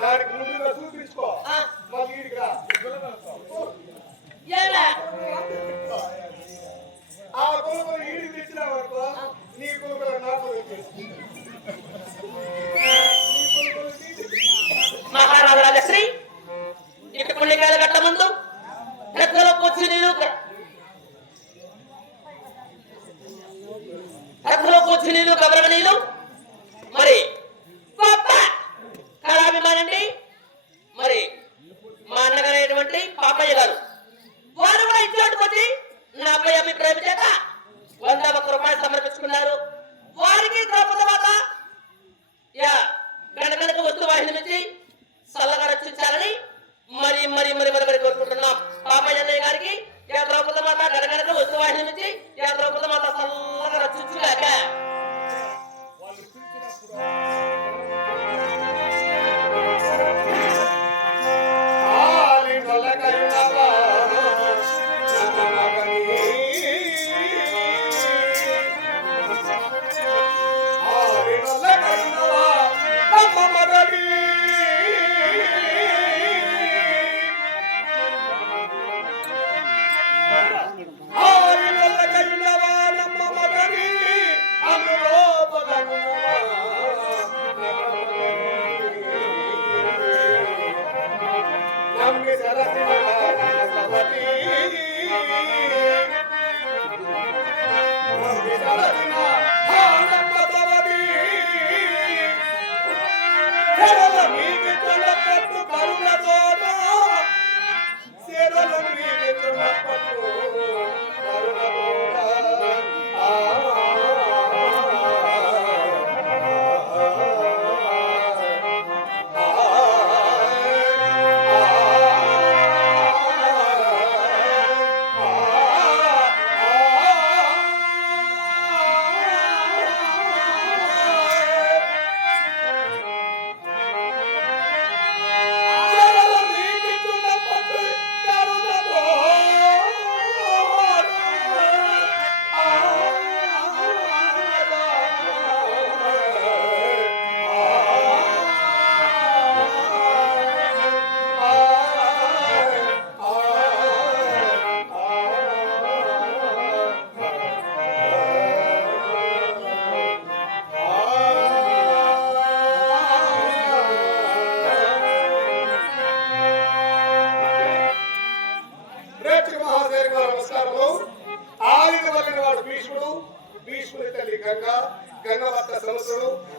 దానికి ముందుగా చూపించుకో మాకు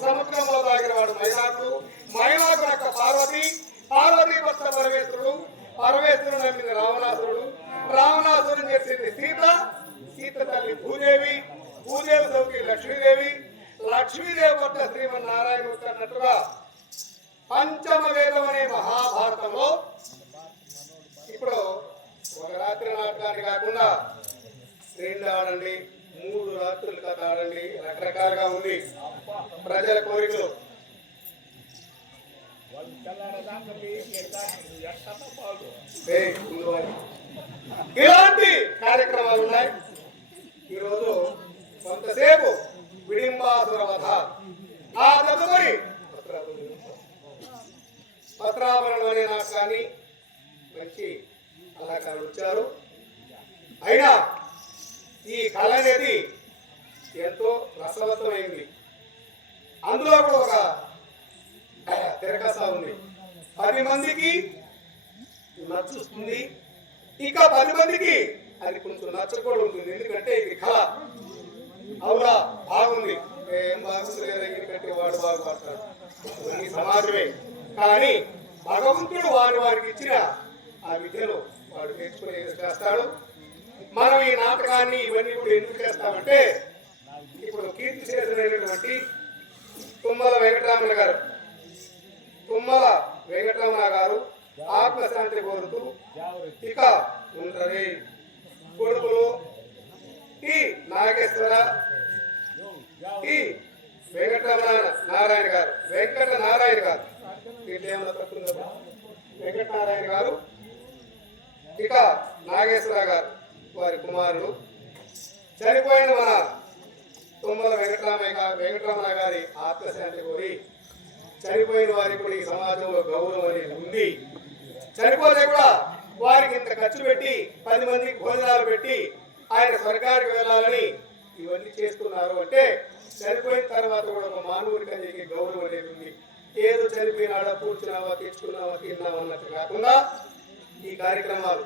సముద్రంలో తాగిన వాడు మైనాకుడు మైనాకుడు యొక్క పార్వతి పార్వతి భర్త పరమేశ్వరుడు పరమేశ్వరుడు నమ్మింది రావణాసురుడు రావణాసురుడు చేసింది సీత సీత తల్లి భూదేవి భూదేవి సౌకి లక్ష్మీదేవి లక్ష్మీదేవి పట్ల శ్రీమన్నారాయణమూర్తి అన్నట్టుగా పంచమ వేదం అనే మహాభారతంలో ఇప్పుడు ఒక రాత్రి నాటకాన్ని కాకుండా రెండు ఆడండి మూడు రాత్రులు కథ ఆడండి రకరకాలుగా ఉంది. ప్రజల కోరికలు. ఇలాంటి కార్యక్రమాలు ఉన్నాయి. ఈరోజు కొంతసేపు విడింబాసుర వధ. ఆ తదుపరి పత్రాభరణం అనే కానీ మంచి కళాకారులు వచ్చారు. అయినా ఈ కళ అనేది ఎంతో రసవత్తమైంది అందులో కూడా ఒక తిరగస ఉంది పది మందికి నచ్చుస్తుంది ఇంకా పది మందికి అది కొంచెం నచ్చకూడదు ఉంటుంది. ఎందుకంటే ఇది కళ. అవునా? బాగుంది. ఏం బాగుంది ఎందుకంటే వాడు బాగుపడతాడు. సమాజమే. కానీ భగవంతుడు వారి వారికి ఇచ్చిన ఆ విద్యలో వాడు నేర్చుకునే చేస్తాడు. మనం ఈ నాటకాన్ని ఇవన్నీ కూడా ఎందుకు చేస్తామంటే ఇప్పుడు కీర్తి చేసినటువంటి తుమ్మల వెంకటరామణ గారు. తుమ్మల వెంకటరమణ గారు ఆత్మశాంతి కోరుతూ ఇక ఉంటది. కొడుకులు ఈ నాగేశ్వర ఈ వెంకటరమణ నారాయణ గారు. వెంకట నారాయణ గారు. దీంట్లో తప్పుందా వెంకట నారాయణ గారు ఇక నాగేశ్వర గారు వారి కుమారుడు. చనిపోయిన మన తుమ్మల వెంకటరామయ్య గారు వెంకటరమణ గారి ఆత్మశాంతి కోరి చనిపోయిన వారికి కూడా ఈ సమాజంలో గౌరవం అనేది ఉంది. చనిపోతే కూడా వారికి ఇంత ఖర్చు పెట్టి పది మందికి భోజనాలు పెట్టి ఆయన స్వర్గానికి వెళ్ళాలని ఇవన్నీ చేస్తున్నారు అంటే చనిపోయిన తర్వాత కూడా ఒక మానవుడికి అనేది గౌరవం అనేది ఉంది. ఏదో చనిపోయినాడా కూర్చున్నావా తెచ్చుకున్నావా తిన్నావా అన్నట్టు కాకుండా ఈ కార్యక్రమాలు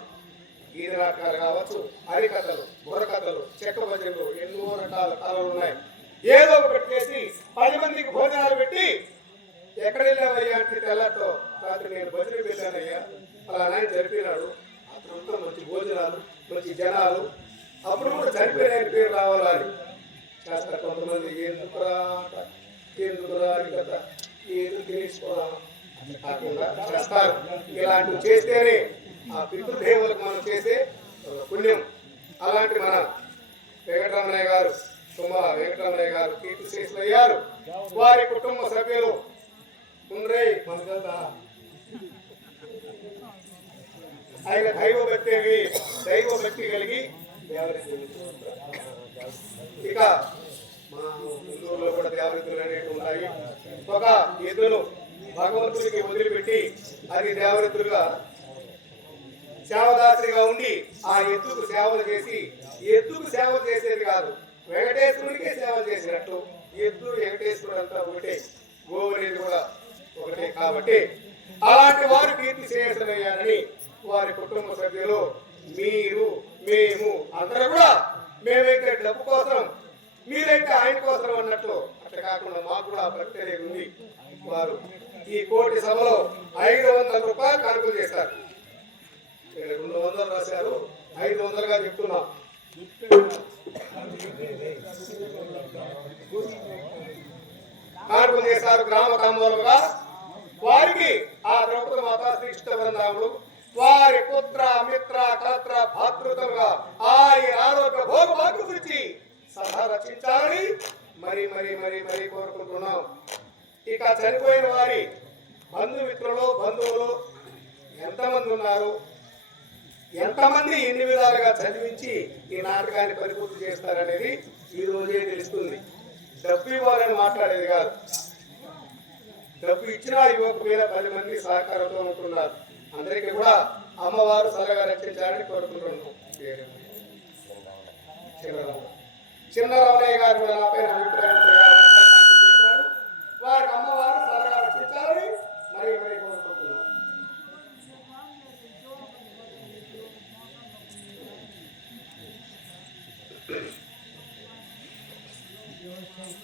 గీత నాటకాలు కావచ్చు హరికథలు బుర్రకథలు చెక్క భజనలు ఎన్నో రకాల కళలు ఉన్నాయి. ఏదో ఒకటి చేసి పది మందికి భోజనాలు పెట్టి ఎక్కడ వెళ్ళావయ్యా? అంటే తెల్లతో రాత్రి నేను భజన వెళ్ళానయ్యా అలా నాయన జరిపినాడు. అతనంతా మంచి భోజనాలు మంచి జనాలు. అప్పుడు కూడా చనిపోయిన పేరు రావాలని. చేస్తారు కొంతమంది ఎందుకురా అంట. ఎందుకురా కదా ఏదో తెలుసుకోరా కాకుండా చేస్తారు ఇలాంటివి చేస్తేనే ఆ పితృదేవులకు మనం చేసే పుణ్యం. అలాంటి మన వెంకటరమణయ్య గారు తుమ్మల వెంకటరమణయ్య గారు కీర్తి శేషులు అయ్యారు. వారి కుటుంబ సభ్యులు ఉండ్రే మన ఆయన దైవ భక్తి దైవ భక్తి కలిగి ఇక మా హిందువుల్లో కూడా దేవరితులు అనేవి ఉన్నాయి ఒక ఎద్దును భగవంతుడికి వదిలిపెట్టి అది దేవరితులుగా సేవదాత్రిగా ఉండి ఆ ఎద్దుకు సేవలు చేసి ఎద్దుకు సేవ చేసేది కాదు వెంకటేశ్వరుడికే సేవలు చేసినట్టు ఎద్దు వెంకటేశ్వరుడు అంతా ఒకటే గోవు అనేది కూడా ఒకటే కాబట్టి అలాంటి వారు కీర్తి చేయాలని వారి కుటుంబ సభ్యులు మీరు మేము అందరూ కూడా మేమైతే డబ్బు కోసం మీరైతే ఆయన కోసం అన్నట్టు అట్లా కాకుండా మాకు కూడా ఆ ఉంది. వారు ఈ కోటి సభలో ఐదు వందల రూపాయలు కానుకలు చేస్తారు. రెండు వందలు రాశారు. ఐదు వందలుగా చెప్తున్నాం. కానుకలు చేశారు గ్రామ కమ్మలుగా వారికి ఆ ద్రౌపది మాత శ్రీష్ట బృందాములు వారి పుత్ర మిత్ర కత్ర భాతృతలుగా ఆయన ఆరోగ్య భోగభాగ్య గురించి సహా రక్షించాలని మరి మరి మరి మరి కోరుకుంటున్నాం. ఇక చనిపోయిన వారి బంధుమిత్రులు బంధువులు ఎంతమంది ఉన్నారు? ఎంతమంది ఎన్ని విధాలుగా చదివించి ఈ నాటకాన్ని పరిపూర్తి చేస్తారనేది ఈ రోజే తెలుస్తుంది. డబ్బు ఇవ్వాలని మాట్లాడేది కాదు. డబ్బు ఇచ్చినా ఇవ్వకపోయినా పది మంది సహకారంతో ఉంటున్నారు. అందరికీ కూడా అమ్మవారు సలగా రక్షించాలని కోరుకుంటున్నాం. చిన్నరావు. చిన్నరామయ్య గారు కూడా నాపై అభిప్రాయం వారికి అమ్మవారు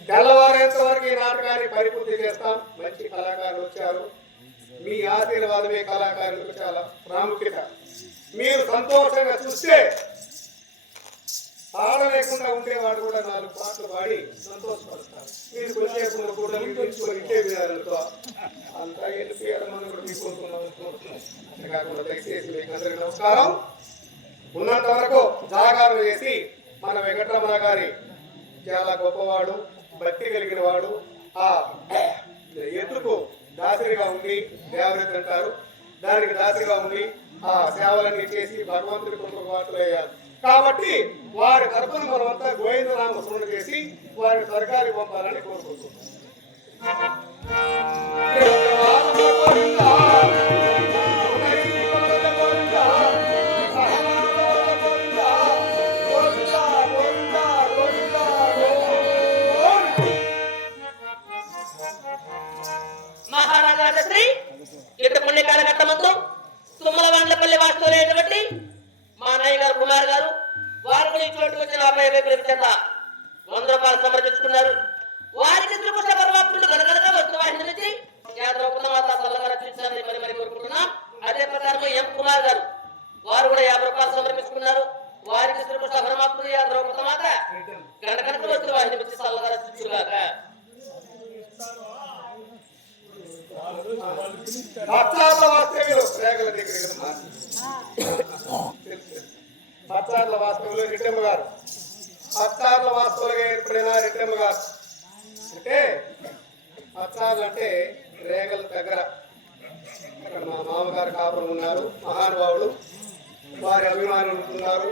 తెల్లవారేంత వరకు ఈ నాటకాన్ని పరిపూర్తి చేస్తాం. మంచి కళాకారులు వచ్చారు. మీ ఆశీర్వాదమే కళాకారులకు చాలా ప్రాముఖ్యత. మీరు సంతోషంగా చూస్తే ఆడలేకుండా ఉండేవాడు కూడా నాలుగు పాటలు పాడి సంతోషపడతారు. మీరు వచ్చేకుండా కూడా మీరు తెలుసుకొని ఇంటే విధాలతో అంతా వెళ్ళిపోయారని కూడా మీకు కాకుండా దయచేసి మీకు అందరికీ నమస్కారం. ఉన్నంత వరకు జాగారం చేసి మన వెంకటరమణ గారి చాలా గొప్పవాడు భక్తి కలిగిన వాడు. ఆ ఎద్దుకు దాసరిగా ఉండి దేవరెద్దు అంటారు? దానికి దాసిగా ఉండి ఆ సేవలన్నీ చేసి భగవంతుడి కృపకు అయ్యారు కాబట్టి వారి తరపున మనమంతా గోవిందనామ స్మరణ చేసి వారిని స్వర్గానికి పంపాలని కోరుకుంటున్నాం. వాస్తవ్యులు రేగల దగ్గరికి పచ్చార్ల వాస్తవంలో రెడ్డమ్మ గారు. పచ్చార్ల వాస్తవులుగా ఏర్పడిన రెడ్డమ్మ గారు. అంటే పచ్చార్లు అంటే రేగల దగ్గర. అక్కడ మా మామగారు కాపురం ఉన్నారు మహానుభావుడు వారి అభిమానులు ఉన్నారు.